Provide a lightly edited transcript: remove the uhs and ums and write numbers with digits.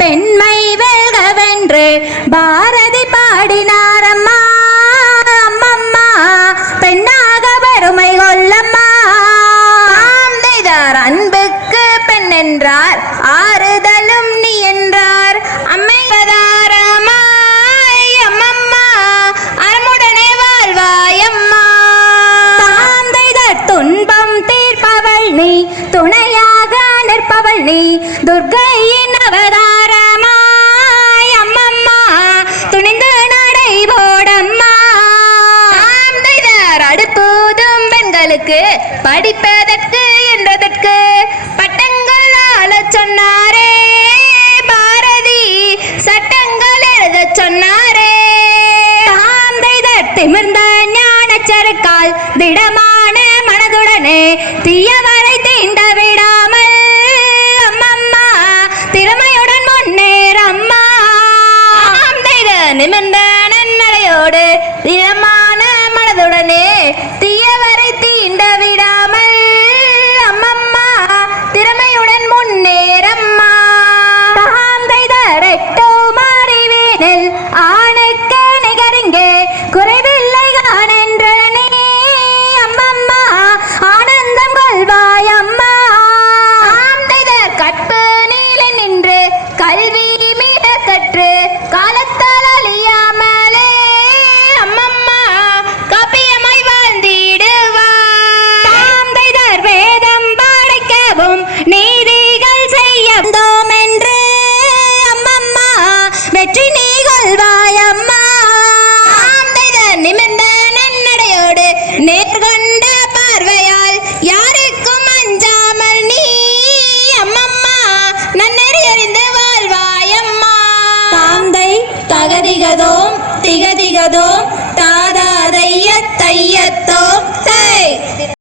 பெண்மை வெல்கவென்று பாரதி பாடினார் அம்மா. அம்மம்மா பெண்ணாக பெருமை கொள்ளம்மா. அன்புக்கு பெண் என்றார் ஆறுதலும் நீ என்றார் அம்மை பதாரமாய் அம்மம்மா அறமுடனே வாழ்வாயம்மா. துன்பம் தீர்ப்பவள் நீ துணையாக நிற்பவள் நீ துர்க்கையின் அவதாரமாய் அம்மம்மா துணிந்து நடை போடம்மா. அடுப்பூதும் பெண்களுக்கு படிப்பதற்கு என்றதற்கு பட்டங்கள் ஆளச் சொன்னாரே பாரதி சட்டங்கள் எழுதச் சொன்னாரே. திமிர்ந்த ஞானச்சருக்கால் திடமான மனதுடனே தீயவரை தீண்ட விடாமல் அம்மம்மா திறமையுடன் முன்னேறம்மா. நிமிர்ந்த நன்னடையோடு திடமான மனதுடனே தீயவரை தீண்ட விடாமல் அம்மம்மா திறமையுடன் முன்னேறம்மா. அறிவேனில் ஆணைக்கு நிகரிங்கே குறைவில்லை காணென்ற நீ அம்மம்மா ஆனந்தம் கொள்வாய் அம்மா. கற்பு நீல நின்று கல்வி மீட கற்று காலத்தால் அழியாமலே அம்மம்மா காப்பியமாய் வாழ்ந்திடுவார். வேதம் படைக்கவும் நீதிகள் செய்யவும் என்று அம்மம்மா வெற்றி நீ கொள்வாய் அம்மா. நிமிர்ந்த நன்னடையோடு நேர்கொண்ட பார்வையால் யாருக்கும் அஞ்சாமல் நீ அம்மம்மா நன்னறி அறிந்து வாழ்வாய் அம்மா. தாந்தை தகதிகதோம் திகதிகதோம் தாதாதைய தையத்த